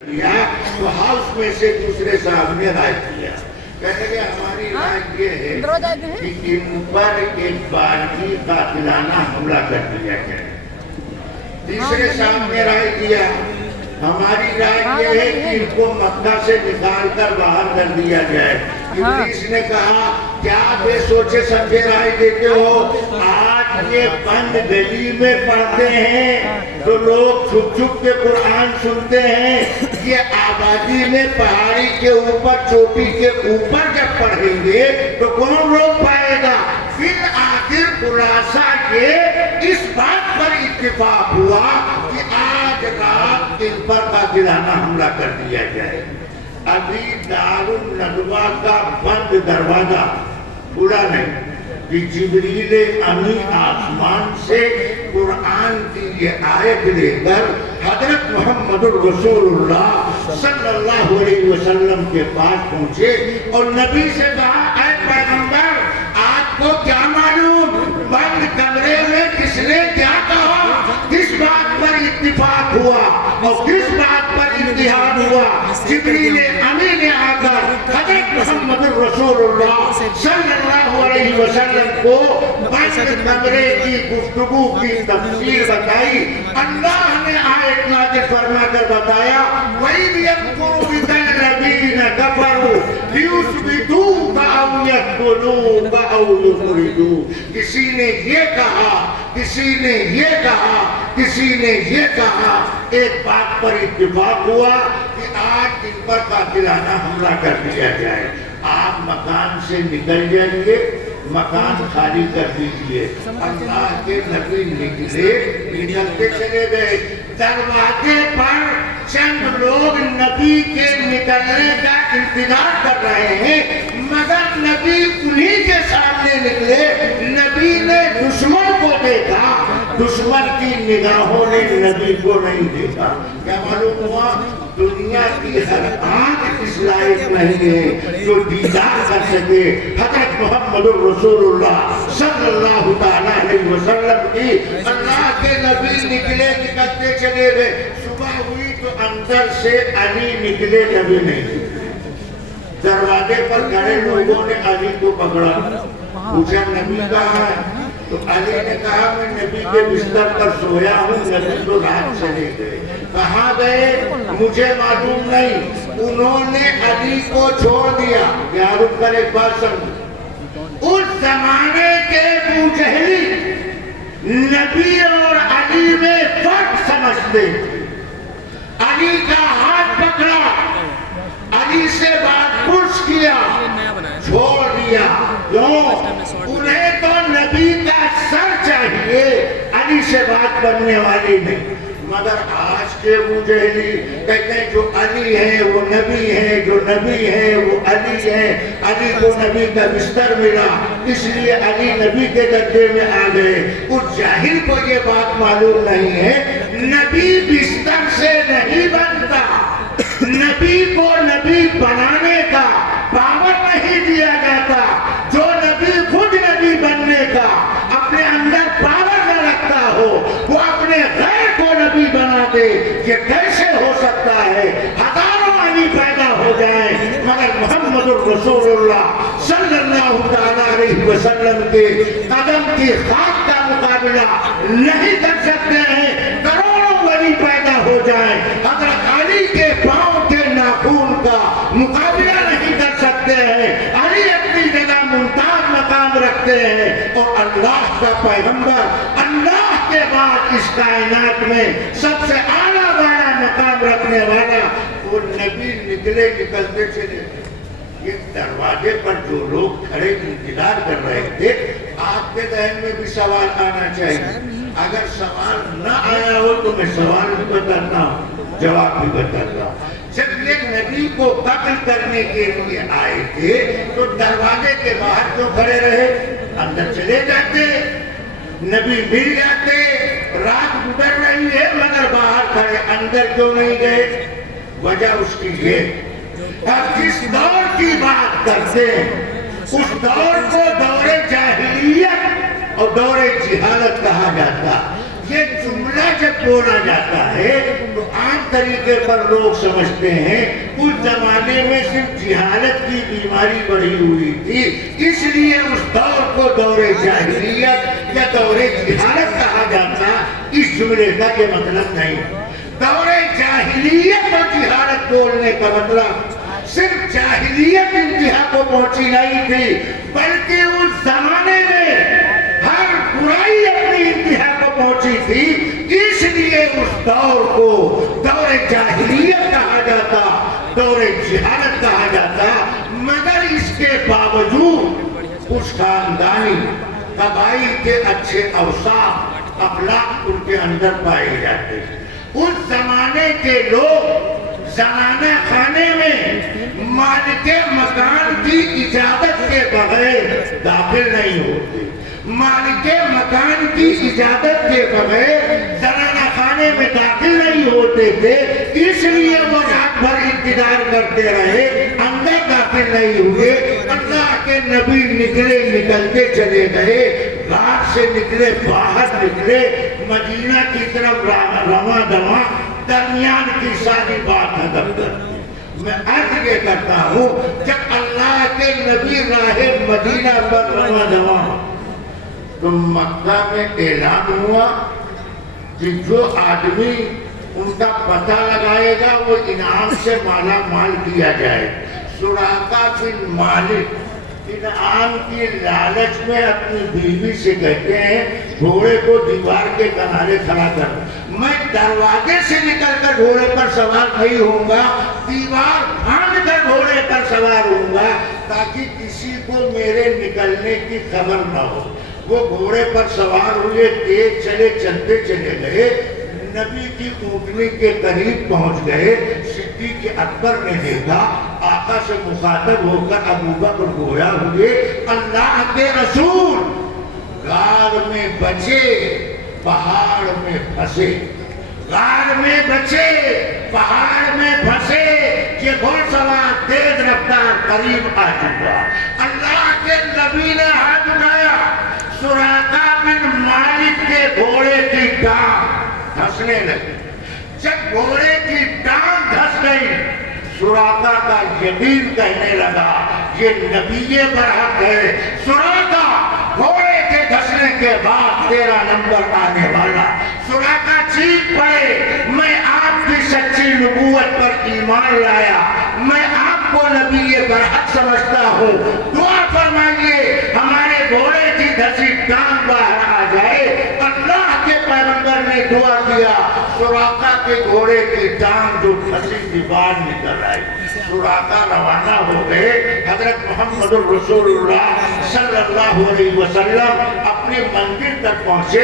کیا تو ہاؤس میں سے دوسرے صاحب نے رائے کیا، کہنے لگے ہماری رائے یہ ہے کہ ان پر ایک بارگی قاتلانہ حملہ کر دیا جائے۔ تیسرے صاحب نے رائے دیا ہماری رائے یہ ہے کہ ان کو مکہ سے نکال کر باہر کر دیا جائے۔ ابلیس نے کہا کیا بے سوچے سمجھے رائے دیتے ہو، آج یہ بند گلی میں پڑھتے ہیں تو لوگ چھپ چھپ کے قرآن سنتے ہیں، یہ آبادی میں پہاڑی کے اوپر چوٹی کے اوپر جب پڑھیں گے تو کون روک پائے گا؟ پھر آخر خلاصہ یہ اس بات پر اتفاق ہوا کہ آج رات ان پر قاتلانہ حملہ کر دیا جائے۔ ابھی دارالندوا کا بند دروازہ کھلا نہیں کہ جبریل امین آسمان سے قرآن کی یہ آیت لے کر حضرت محمد الرسول اللہ صلی اللہ علیہ وسلم کے پاس پہنچے اور نبی سے کہا اے پیغمبر آپ کو کیا معلوم بند کمرے میں کس نے کیا کہا، کس بات پر اتفاق ہوا اور کس بات پر اتحاد ہوا؟ جبریل امین نے آ کر حضرت محمد الرسول اللہ صلی اللہ علیہ وسلم کو بند کمرے کی گفتگو کی تفسیر بتائی۔ اللہ نے آیت نازل فرما کر بتایا وَإِذْ يَمْكُرُ بِكَ الَّذِينَ كَفَرُوا لِيُثْبِتُوكَ أَوْ يَقْتُلُوكَ أَوْ يُخْرِجُوكَ۔ کسی نے یہ کہا، کسی نے یہ کہا، کسی نے یہ کہا، ایک بات پر اتفاق ہوا کہ آج ان پر قاتلانہ حملہ کر دیا جائے۔ آپ مکان سے نکل جائیے، مکان خالی کر دیجئے۔ اللہ کے نبی نکلتے چلے گئے، دروازے پر چند لوگ نبی کے نکلنے کا انتظار کر رہے ہیں، مگر نبی انہی کے سامنے نکلے۔ نبی نے دشمن کو دیکھا، دشمن کی نگاہوں نے نبی کو نہیں دیکھا۔ کیا معلوم ہوا؟ دنیا کی ہر آنکھ اس لائق نہیں ہے جو دیدار کر سکے حضرت محمد الرسول اللہ صلی اللہ تعالیٰ علیہ وسلم کی۔ اللہ کے نبی نکلے، نکلتے چلے گئے۔ صبح ہوئی تو اندر سے علی نکلے، نبی نہیں۔ دروازے پر کھڑے لوگوں نے علی کو پکڑا، پوچھا نبی کہاں ہے؟ تو علی نے کہا میں نبی کے بستر پر سویا ہوں، نبی تو رات چلے گئے۔ کہاں گئے مجھے معلوم نہیں۔ انہوں نے علی کو چھوڑ دیا۔ کیا رک کر ایک بات سمجھو، اس زمانے کے ابو جہلی نبی اور علی میں فرق سمجھتے تھے۔ علی کا ہاتھ پکڑا، علی سے بات پوچھ کیا، چھوڑ دیا۔ کیوں؟ انہیں تو نبی کا سر چاہیے، علی سے بات کرنے والی نہیں۔ مگر آج کے ابو جہلی کہتے ہیں جو علی ہے وہ نبی ہے، جو نبی ہے وہ علی ہے۔ علی کو نبی کا بستر ملا اس لیے علی نبی کے درجے میں آ گئے۔ اس جاہل کو یہ بات معلوم نہیں ہے نبی بستر سے نہیں بنتا، نبی کو نبی بنانے کا پاور نہیں دیا جاتا۔ جو نبی خود نبی بننے کا اپنے اندر پاور نہ رکھتا ہو وہ اپنے غیر کو نبی بنا دے، یہ کیسے ہو سکتا ہے؟ ہزاروں علی پیدا ہو جائیں مگر محمد الرسول اللہ صلی اللہ علیہ وسلم کے قدم کی خاک کا مقابلہ نہیں کر سکتے ہیں۔ کروڑوں ولی پیدا ہو جائیں، حضرت علی کے پاؤں کے ناخون کا مقابلہ نہیں کر سکتے ہیں۔ علی اپنی جگہ ممتاز مقام رکھتے ہیں اور اللہ کا پیغمبر اللہ کے بعد اس کائنات میں سب سے اعلیٰ والا مقام رکھنے والا وہ نبی نکلے، نکلتے چلے۔ یہ دروازے پر جو لوگ کھڑے انتظار کر رہے تھے، آپ کے ذہن میں بھی سوال آنا چاہیے۔ اگر سوال نہ آیا ہو تو میں سوال بھی بتاتا ہوں، جواب بھی بتاتا ہوں۔ جب یہ نبی کو قتل کرنے کے لیے آئے تھے تو دروازے کے باہر کیوں کھڑے رہے؟ اندر چلے جاتے، نبی مل جاتے۔ رات گزر رہی ہے مگر باہر کھڑے، اندر کیوں نہیں گئے؟ وجہ اس کی یہ، اور جس دور کی بات کرتے ہیں اس دور کو دور جاہلیت اور دور جہالت کہا جاتا۔ یہ جملہ جب بولا جاتا ہے تو عام طریقے پر لوگ سمجھتے ہیں اس زمانے میں صرف جہالت کی بیماری بڑھی ہوئی تھی، اس لیے اس دور کو دور جاہلیت یا دور جہالت کہا جاتا۔ اس جملے کا یہ مطلب نہیں۔ دور جاہلیت اور جہالت بولنے کا مطلب صرف جاہلیت انتہا کو پہنچی نہیں تھی، بلکہ اس زمانے میں ہر برائی اپنی انتہا کو پہنچی تھی، اس لیے اس دور کو دور جاہلیت کہا جاتا، دور جہالت کہا جاتا۔ مگر اس کے باوجود اس خاندانی قبائل کے اچھے اوصاف اخلاق ان کے اندر پائے جاتے۔ اس زمانے کے لوگ زنانہ خانے میں مالک مکان کی اجازت کے بغیر داخل نہیں ہوتے، مالک مکان کی اجازت کے بغیر زنانہ خانے میں داخل نہیں ہوتے تھے، اس لیے وہ رات بھر انتظار کرتے رہے، اندر داخل نہیں ہوئے۔ اللہ کے نبی نکلتے چلے گئے، غار سے نکلے، باہر نکلے، مدینہ کی طرف رواں دواں، درمیان کی ساری بات ختم کر۔ میں عرض یہ کرتا ہوں، جب اللہ کے نبی راہ مدینہ پر رواں دواں تو مکہ میں اعلان ہوا کہ جو آدمی ان کا پتہ لگائے گا وہ انعام سے مالا مال کیا جائے۔ سراقہ بن مالک انعام کی لالچ میں اپنی بیوی سے کہتے ہیں گھوڑے کو دیوار کے کنارے کھڑا کر، میں دروازے سے نکل کر گھوڑے پر سوار نہیں ہوں گا، دیوار پھاڑ کر گھوڑے پر سوار ہوں گا تاکہ کسی کو میرے نکلنے کی خبر نہ ہو۔ وہ گھوڑے پر سوار ہوئے، تیز چلے، چلتے چلے گئے، نبی کی اونٹنی کے قریب پہنچ گئے۔ صدیق اکبر نے دیکھا، آقا سے مخاطب ہو کر ابو بکر گویا ہوئے، اللہ کے رسول غار میں بچے پہاڑ میں پھنسے، غار میں بچے پہاڑ میں پھنسے، یہ گھوڑ سوار تیز رفتار قریب آ چکا۔ اللہ کے نبی نے ہاتھ اٹھایا، سراقہ بن مالک کے گھوڑے کی ٹانگ دھسنے لگی۔ جب گھوڑے کی ٹانگ دھس گئی، سراقہ کا یقین کہنے لگا یہ نبی برحق ہے۔ سراقہ گھوڑے کے دھسنے کے بعد تیرا نمبر آنے والا۔ سراقہ چیخ پڑے، میں آپ کی سچی نبوت پر ایمان لایا، میں آپ کو نبی برحق سمجھتا ہوں، دعا فرمائیے ہمارے گھوڑے کی دھسی ٹانگ باہر آ جائے۔ اللہ کے پیغمبر نے دعا کیا، سراقہ کے گھوڑے کی ٹانگ جو دھسی تھی باہر نکل آئی۔ سراقہ روانہ ہو گئے، حضرت محمد الرسول اللہ صلی اللہ علیہ وسلم اپنی منزل تک پہنچے۔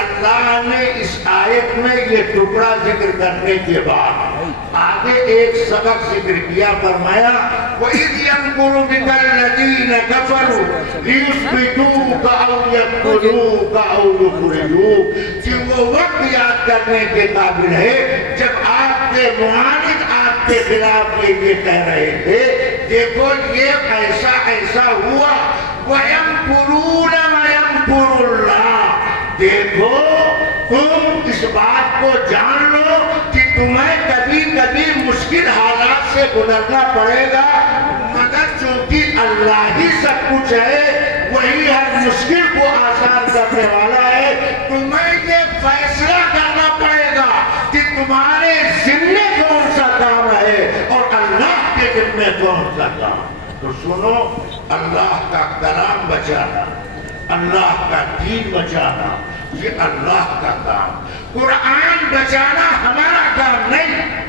اللہ نے اس آیت میں یہ ٹکڑا ذکر کرنے کے بعد آگے ایک سبق ذکر کیا، فرمایا وَإِذْ يَمْكُرُ بِكَ الَّذِينَ كَفَرُوا لِيُثْبِتُوكَ أَوْ يَقْتُلُوكَ أَوْ يُخْرِجُوكَ، کہ وہ وقت یاد کرنے کے قابل ہے جب آپ کے معاند آپ کے خلاف یہ کہہ رہے تھے دیکھو یہ ایسا ایسا ہوا، وَيَمْكُرُونَ وَيَمْكُرُ اللَّهُ، دیکھو تم اس بات کو جان لو کہ تمہیں کبھی کبھی مشکل حالات سے گزرنا پڑے گا، مگر چونکہ اللہ ہی سب کچھ ہے، وہی ہر مشکل کو آسان کرنے والا ہے، تمہیں یہ فیصلہ کرنا پڑے گا کہ تمہارے ذمے کون سا کام ہے اور اللہ کے ذمے کون سا کام۔ تو سنو، اللہ کا کلام بچانا، اللہ کا دین بچانا، یہ اللہ کا کام۔ قرآن بچانا ہمارا کام نہیں،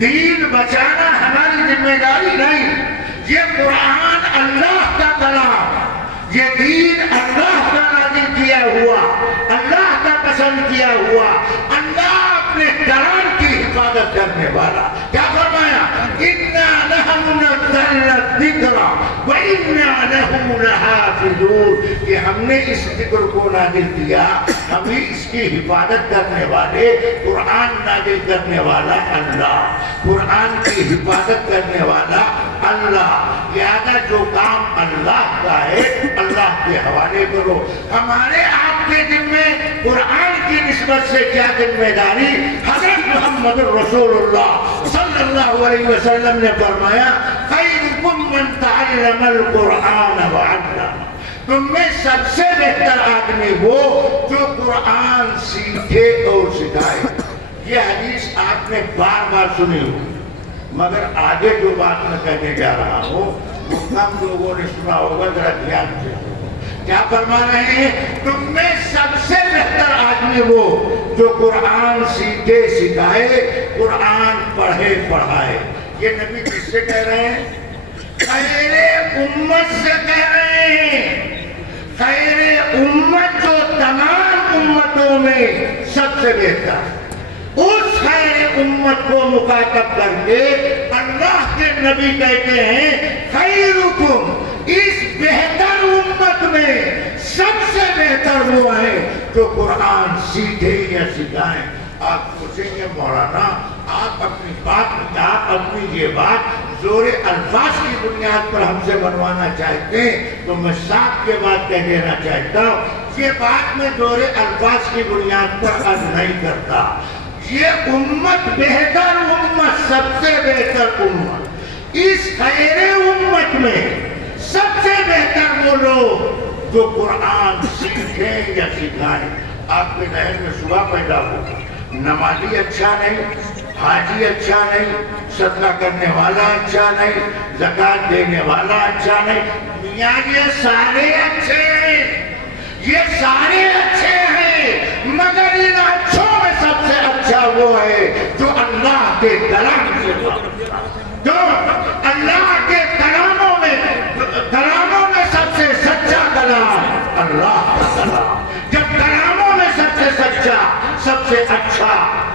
دین بچانا ہماری ذمہ داری نہیں۔ یہ قرآن اللہ کا کلام، یہ دین اللہ کا نازل کیا ہوا، اللہ کا پسند کیا ہوا، اللہ اپنے کلام کی حفاظت کرنے والا۔ کیا فرمایا؟ اِنَّا نَحْنُ نَزَّلْنَا الذِّكْرَ وَإِنَّا لَهُ لَحَافِظُونَ، کہ ہم نے اس ذکر کو نازل کیا، ہمیں اس کی حفاظت کرنے والے، قرآن نازل کرنے والا اللہ، قرآن کی حفاظت کرنے والا اللہ۔ لہذا جو کام اللہ کا ہے اللہ کے حوالے کرو۔ ہمارے آپ آپ کے ذمے قرآن کی نسبت سے کیا ذمہ داری؟ حضرت محمد رسول اللہ صلی اللہ علیہ وسلم نے فرمایا خیرکم من تعلم القرآن وعلم، تم میں سب سے بہتر آدمی وہ جو قرآن سیکھے اور سکھائے۔ یہ حدیث آپ نے بار بار سنی ہو، مگر آگے جو بات میں کہنے جا رہا ہوں وہ کم لوگوں نے سنا ہوگا، ذرا دھیان سے۔ کیا فرما رہے ہیں؟ تم میں سب سے بہتر آدمی وہ جو قرآن سیکھے سکھائے، قرآن پڑھے پڑھائے۔ یہ نبی کس سے کہہ رہے ہیں؟ خیر امت سے کہہ رہے ہیں۔ خیر امت جو تمام امتوں میں سب سے بہتر، اس خیر امت کو مخاطب کر کے اللہ کے نبی کہتے ہیں خیرکم، اس بہتر امت میں سب سے بہتر وہ ہے جو قرآن سیکھے یا سکھائیں۔ آپ پوچھیں گے مولانا آپ اپنی یہ بات زور الفاظ کی بنیاد پر ہم سے بنوانا چاہتے ہیں، تو میں صاحب کے بات کہہ دینا چاہتا ہوں یہ بات میں زور الفاظ کی بنیاد پر عرض نہیں کرتا۔ یہ امت بہتر امت، سب سے بہتر امت، اس خیر امت میں سب سے بہتر وہ لوگ جو قرآن سیکھیں یا سکھائیں۔ آپ کے ذہن میں صبح پیدا ہوگا نمازی اچھا نہیں، حاجی اچھا نہیں، صدقہ کرنے والا اچھا نہیں، زکات دینے والا اچھا نہیں۔ میاں یہ سارے اچھے ہیں، یہ سارے اچھے ہیں، مگر ان اچھوں میں سب سے اچھا وہ ہے جو اللہ کے کلام سے وابستہ، جو اللہ کے کلاموں میں سب سے سچا کلام اللہ کا کلام۔ جب کلاموں میں سب سے سچا، سب سے اچھا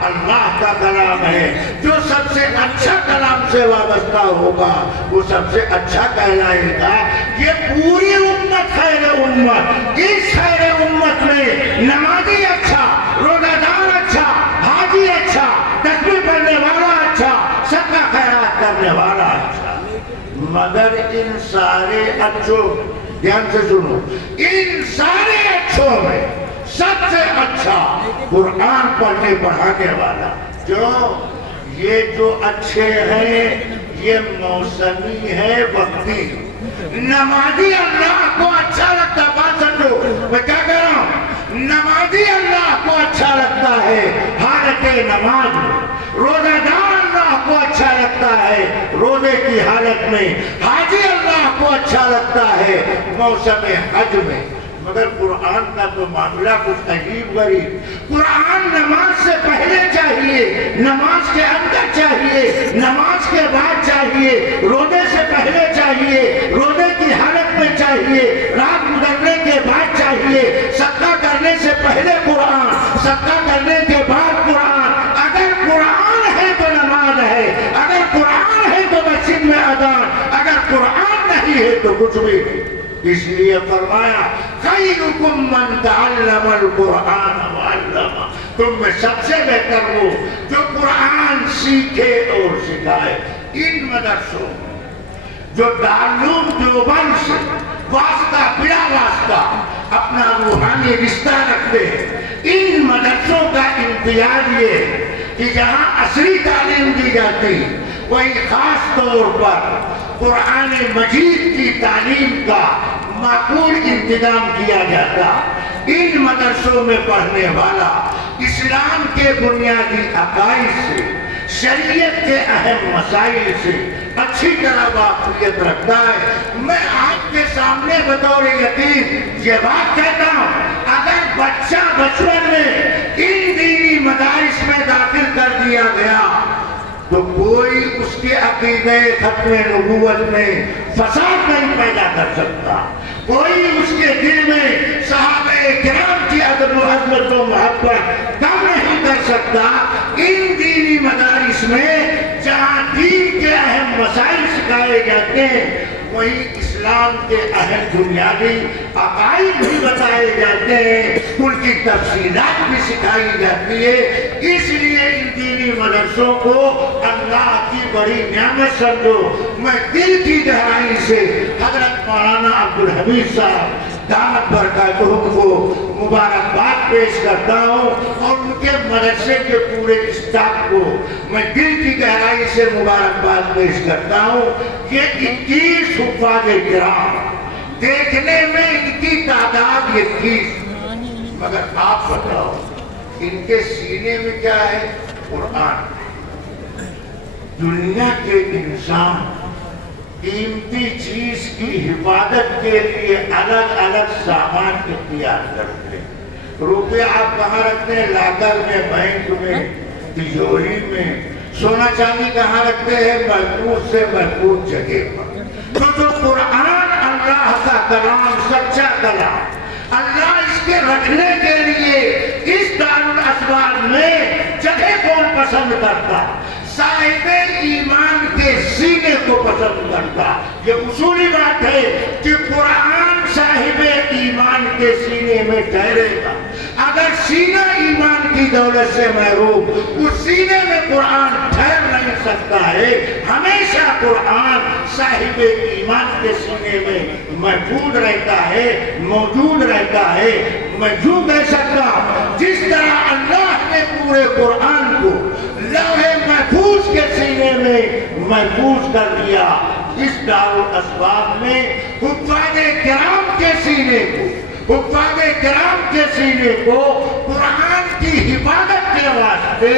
اللہ کا کلام ہے، جو سب سے اچھا کلام سے وابستہ ہوگا وہ سب سے اچھا کہلائے گا۔ یہ پوری امت خیر امت، اس خیر امت میں نمازی اچھا، روزہ دار اچھا، حاجی اچھا، تسبیح پڑھنے والا اچھا، صدقہ خیرات کرنے والا اچھا، مگر ان سارے اچھوں، دھیان سے سنو، ان سارے اچھوں میں سب سے اچھا قرآن پڑھنے پڑھانے والا۔ یہ جو اچھے ہیں یہ موسمی ہے، وقتی۔ نمازی اللہ کو اچھا لگتا، بات سمجھو میں کیا کہہ رہا ہوں، نمازی اللہ کو اچھا لگتا ہے حالت نماز میں، روزہ دار اللہ کو اچھا لگتا ہے روزے کی حالت میں، حاجی اللہ کو اچھا لگتا ہے موسم حج میں۔ مگر قرآن کا تو معاملہ کچھ عجیب غریب۔ قرآن نماز سے پہلے چاہیے، نماز کے اندر چاہیے، نماز کے بعد چاہیے، روزے سے پہلے چاہیے، روزے کی حالت میں چاہیے، رات گزرنے کے بعد چاہیے، صدقہ کرنے سے پہلے قرآن، صدقہ کرنے کے بعد قرآن۔ اگر قرآن ہے تو نماز ہے، اگر قرآن ہے تو مسجد میں اذان، اگر قرآن نہیں ہے تو کچھ بھی نہیں۔ اس لیے فرمایا خیرکم من تعلم القرآن وعلم، تم میں سب سے بہتر وہ جو قرآن سیکھے اور سکھائے۔ ان مدرسوں جو دارالعلوم دیوبند سے واسطہ بلا واسطہ اپنا روحانی رشتہ رکھتے ہیں، ان مدرسوں کا امتیاز یہ ہے کہ جہاں عصری تعلیم دی جاتی وہی خاص طور پر قرآن مجید کی تعلیم کا معقول انتظام کیا جاتا۔ ان مدرسوں میں پڑھنے والا اسلام کے بنیادی عقائد سے، شریعت کے اہم مسائل سے اچھی طرح واقفیت رکھتا ہے۔ میں آپ کے سامنے بطور یقین یہ بات کہتا ہوں، اگر بچہ بچپن میں ان دینی مدارس میں داخل کر دیا گیا تو کوئی اس کے عقیدہ ختم نبوت میں فساد نہیں پیدا کر سکتا، کوئی اس کے دل میں صحابہ کرام کی ادب و عظمت و محبت کم نہیں کر سکتا۔ ان دینی مدارس میں جہاں دین کے اہم مسائل سکھائے جاتے ہیں وہیں اسلام کے اہم بنیادی عقائد بھی بتائے جاتے ہیں، ان کی تفصیلات بھی سکھائی جاتی ہے۔ اس لیے ان دینی مدرسوں کو اللہ کی بڑی نعمت سمجھو۔ میں دل کی گہرائی سے حضرت مولانا عبدالحمید صاحب دعوت برکاتہم کو مبارکباد پیش کرتا ہوں اور ان کے مدرسے کے پورے اسٹاف کو میں دل کی گہرائی سے مبارکباد پیش کرتا ہوں۔ یہ 21 حفاظ کرام، دیکھنے میں ان کی تعداد 21، مگر آپ بتاؤ ان کے سینے میں کیا ہے؟ قرآن۔ دنیا کے انسان قیمتی چیز کی حفاظت کے لیے الگ الگ سامان اختیار کرتے ہیں۔ روپے آپ کہاں رکھتے ہیں؟ لاکر میں، بینک میں، تجوری میں۔ سونا چاندی کہاں رکھتے ہیں؟ محفوظ سے محفوظ جگہ پر۔ تو جو قرآن اللہ کا کلام، سچا کلام، اللہ اس کے رکھنے کے لیے اس دارالاسباب میں جگہ کون پسند کرتا؟ صاحب ایمان کے سینے کو پسند کرتا۔ یہ اصولی بات ہے کہ قرآن صاحب ایمان کے سینے میں ٹھہرے گا۔ اگر سینہ ایمان کی دولت سے محروم، اس سینے میں قرآن ٹھہر نہیں سکتا ہے۔ ہمیشہ قرآن صاحب ایمان کے سینے میں محفوظ رہتا ہے، موجود رہتا ہے۔ میں یوں کہہ سکتا ہوں، جس طرح اللہ نے پورے قرآن کو لوح محفوظ کے سینے میں محفوظ کر دیا، اس دارالاسباب میں حفاظ کرام کے سینے کو، حفاظ کرام کے سینے کو قرآن کی حفاظت کے واسطے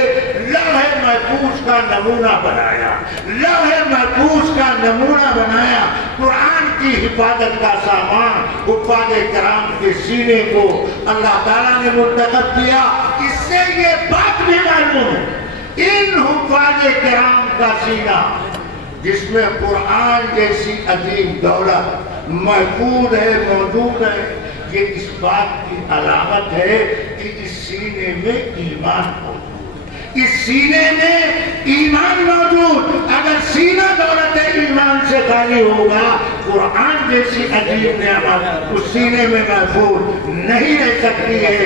لوح محفوظ کا نمونہ بنایا، لوح محفوظ کا نمونہ بنایا۔ قرآن کی حفاظت کا سامان حفاظ کرام کے سینے کو اللہ تعالیٰ نے منتخب کیا۔ اس سے یہ بات بھی معلوم ہے، ان حفاظ کرام کا سینہ جس میں قرآن جیسی عظیم دولت محفوظ ہے، موجود ہے، یہ اس بات کی علامت ہے کہ اس سینے میں ایمان موجود، اس سینے میں ایمان موجود۔ اگر سینہ دولت ایمان سے خالی ہوگا، قرآن جیسی عظیم نعمت اس سینے میں محفوظ نہیں رہ سکتی ہے۔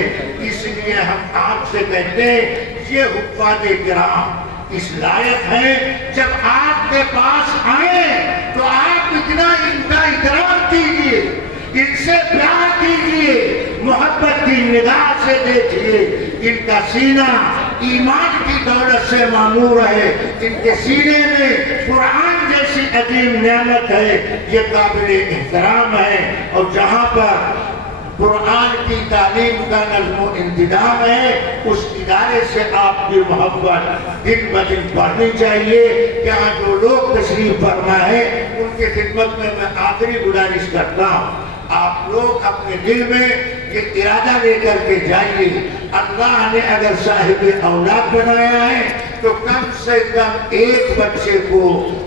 اس لیے ہم آپ سے کہتے ہیں یہ حفاظ کرام اس لائق ہیں، جب آپ کے پاس آئیں تو آپ اتنا ان کا اکرام کیجئے، ان سے پیار کیجئے، محبت کی نگاہ سے دیکھئے۔ ان کا سینہ ایمان کی دولت سے معمور ہے، ان کے سینے میں قرآن جیسی عظیم نعمت ہے، یہ قابل احترام ہے۔ اور جہاں پر قرآن کی تعلیم کا نظم و انتظام ہے، اس ادارے سے آپ کی محبت دن بدن بڑھنی چاہیے۔ یہاں جو لوگ تشریف فرما ہے ان کے خدمت میں میں آخری گزارش کرتا ہوں، آپ لوگ اپنے دل میں یہ ارادہ لے کر کے جائیے، اللہ نے اگر صاحب اولاد بنایا ہے تو کم سے کم ایک بچے کو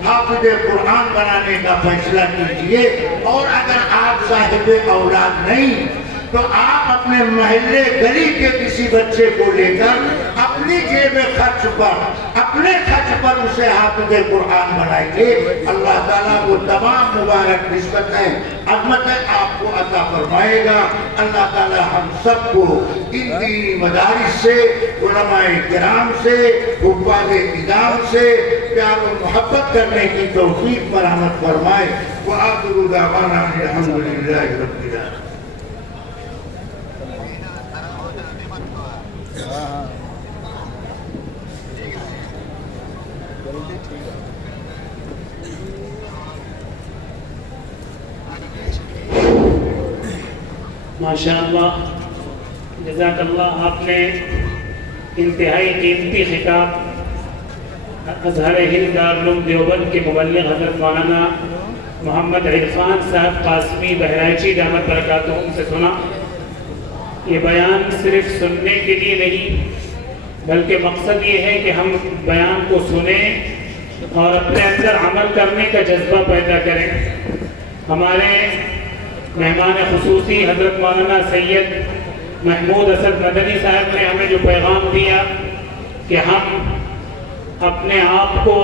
حافظ قرآن بنانے کا فیصلہ کیجئے۔ اور اگر آپ صاحب اولاد نہیں تو آپ اپنے محلے گلی کے کسی بچے کو لے کر اپنی جیب خرچ پر، اپنے خرچ پر اسے حافظ قرآن بنائیے۔ اللہ تعالیٰ وہ تمام مبارک نسبتیں، عظمتیں آپ کو عطا فرمائے گا۔ اللہ تعالیٰ ہم سب کو ان دینی مدارس سے، علماء کرام سے، حفاظ نظام سے پیار و محبت کرنے کی توفیق مرحمت فرمائے۔ وآخر دعوانا الحمدللہ رب العالمین۔ ماشاءاللہ، جزاک اللہ، آپ نے انتہائی قیمتی خطاب ازہر ہند دارالعلوم دیوبند کے مبلغ حضرت مولانا محمد عرفان صاحب قاسمی بہرائچی دامت برکاتہم سے سنا۔ یہ بیان صرف سننے کے لیے نہیں بلکہ مقصد یہ ہے کہ ہم بیان کو سنیں اور اپنے اندر عمل کرنے کا جذبہ پیدا کریں۔ ہمارے مہمان خصوصی حضرت مولانا سید محمود اسد مدنی صاحب نے ہمیں جو پیغام دیا کہ ہم اپنے آپ کو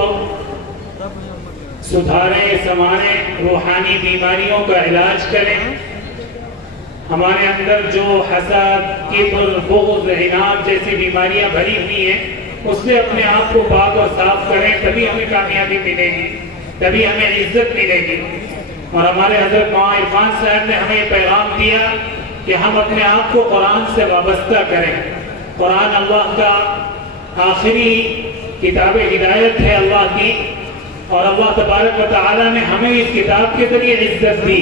سدھاریں، سنواریں، روحانی بیماریوں کا علاج کریں۔ ہمارے اندر جو حسد، کبر، بغض، عناد جیسی بیماریاں بھری ہوئی ہیں، اس سے اپنے آپ کو پاک اور صاف کریں، تبھی ہمیں کامیابی ملے گی، تبھی ہمیں عزت ملے گی۔ اور ہمارے حضرت مولانا عرفان صاحب نے ہمیں یہ پیغام دیا کہ ہم اپنے آپ کو قرآن سے وابستہ کریں. قرآن اللہ کا آخری کتاب ہدایت ہے اللہ کی، اور اللہ تبارک و تعالیٰ نے ہمیں اس کتاب کے ذریعے عزت دی.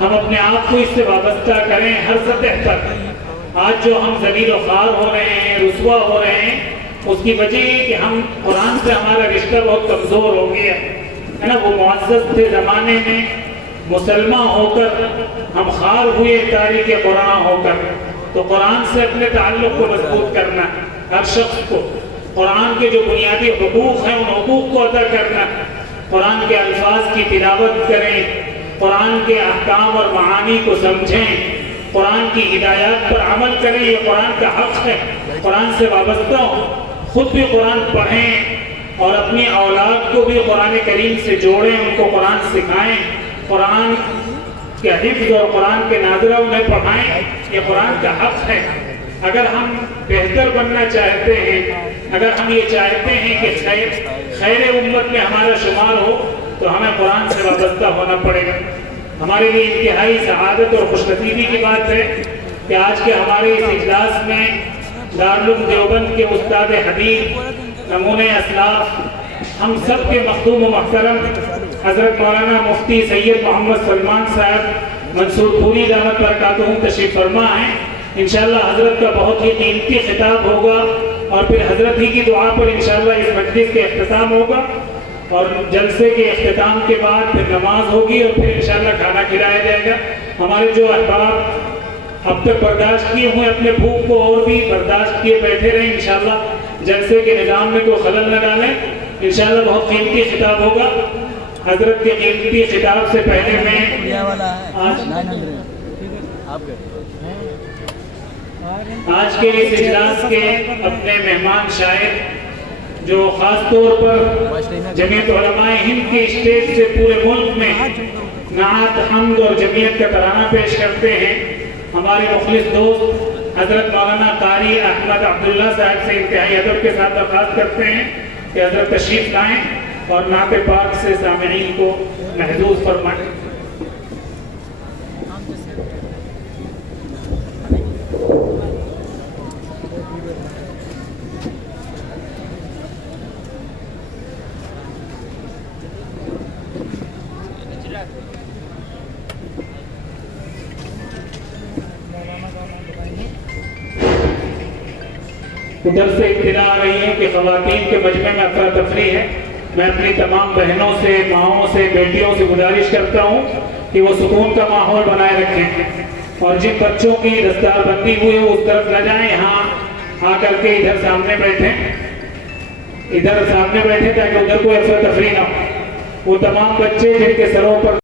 ہم اپنے آپ کو اس سے وابستہ کریں ہر سطح پر. آج جو ہم ذلیل و خوار ہو رہے ہیں، رسوا ہو رہے ہیں، اس کی وجہ یہ کہ ہم قرآن سے ہمارا رشتہ بہت کمزور ہو گیا ہے نا. وہ معزز تھے زمانے میں، مسلمان ہو کر ہم خوار ہوئے تاریخ قرآن ہو کر. تو قرآن سے اپنے تعلق کو مضبوط کرنا، ہر شخص کو قرآن کے جو بنیادی حقوق ہیں ان حقوق کو ادا کرنا. قرآن کے الفاظ کی تلاوت کریں، قرآن کے احکام اور معانی کو سمجھیں، قرآن کی ہدایات پر عمل کریں. یہ قرآن کا حق ہے، قرآن سے وابستہ ہوں. خود بھی قرآن پڑھیں اور اپنی اولاد کو بھی قرآن کریم سے جوڑیں، ان کو قرآن سکھائیں، قرآن کے حفظ اور قرآن کے ناظرہ انہیں پڑھائیں. یہ قرآن کا حق ہے. اگر ہم بہتر بننا چاہتے ہیں، اگر ہم یہ چاہتے ہیں کہ خیر امت میں ہمارا شمار ہو، تو ہمیں قرآن سے وابستہ ہونا پڑے گا. ہمارے لیے انتہائی سعادت اور خوش نصیبی کی بات ہے کہ آج کے ہمارے اس اجلاس میں دارالعلوم دیوبند کے استاد حدیث، نمونۂ اسلاف، ہم سب کے مخدوم و محترم حضرت مولانا مفتی سید محمد سلمان صاحب منصور پوری دعوت برکاتہ تشریف فرما ہیں. انشاءاللہ حضرت کا بہت ہی قیمتی خطاب ہوگا اور پھر حضرت ہی کی دعا پر انشاءاللہ اس مجلس کے اختتام ہوگا، اور جلسے کے اختتام کے بعد پھر نماز ہوگی اور پھر انشاءاللہ کھانا کھلایا جائے گا. ہمارے جو احباب اب تک برداشت کیے ہوئے اپنے بھوک کو اور بھی برداشت کیے بیٹھے رہیں، انشاءاللہ جلسے کے نظام میں کوئی خلل نہ ڈالیں. انشاءاللہ بہت قیمتی خطاب ہوگا. حضرت کے قیمتی خطاب سے پہلے میں آج کے اس اجلاس کے اپنے مہمان شاعر جو خاص طور پر جمعیت علماء ہند کے اسٹیج سے پورے ملک میں نعت، حمد اور جمعیت کا ترانہ پیش کرتے ہیں، ہمارے مخلص دوست حضرت مولانا قاری احمد عبداللہ صاحب سے انتہائی ادب کے ساتھ درخواست کرتے ہیں کہ حضرت تشریف لائیں اور نعت پاک سے سامعین کو محظوظ فرمائیں. ادھر سے اطلاع آ رہی ہے کہ خواتین کے مجمع میں افراتفری ہے. میں اپنی تمام بہنوں سے، ماؤں سے، بیٹیوں سے گزارش کرتا ہوں کہ وہ سکون کا ماحول بنائے رکھیں، اور جن بچوں کی دستار بندی ہوئی ہے اس طرف نہ جائیں، یہاں آ کر کے ادھر سامنے بیٹھیں، ادھر سامنے بیٹھیں تاکہ ادھر کوئی افراتفری نہ ہو. وہ تمام بچے جن کے سروں پر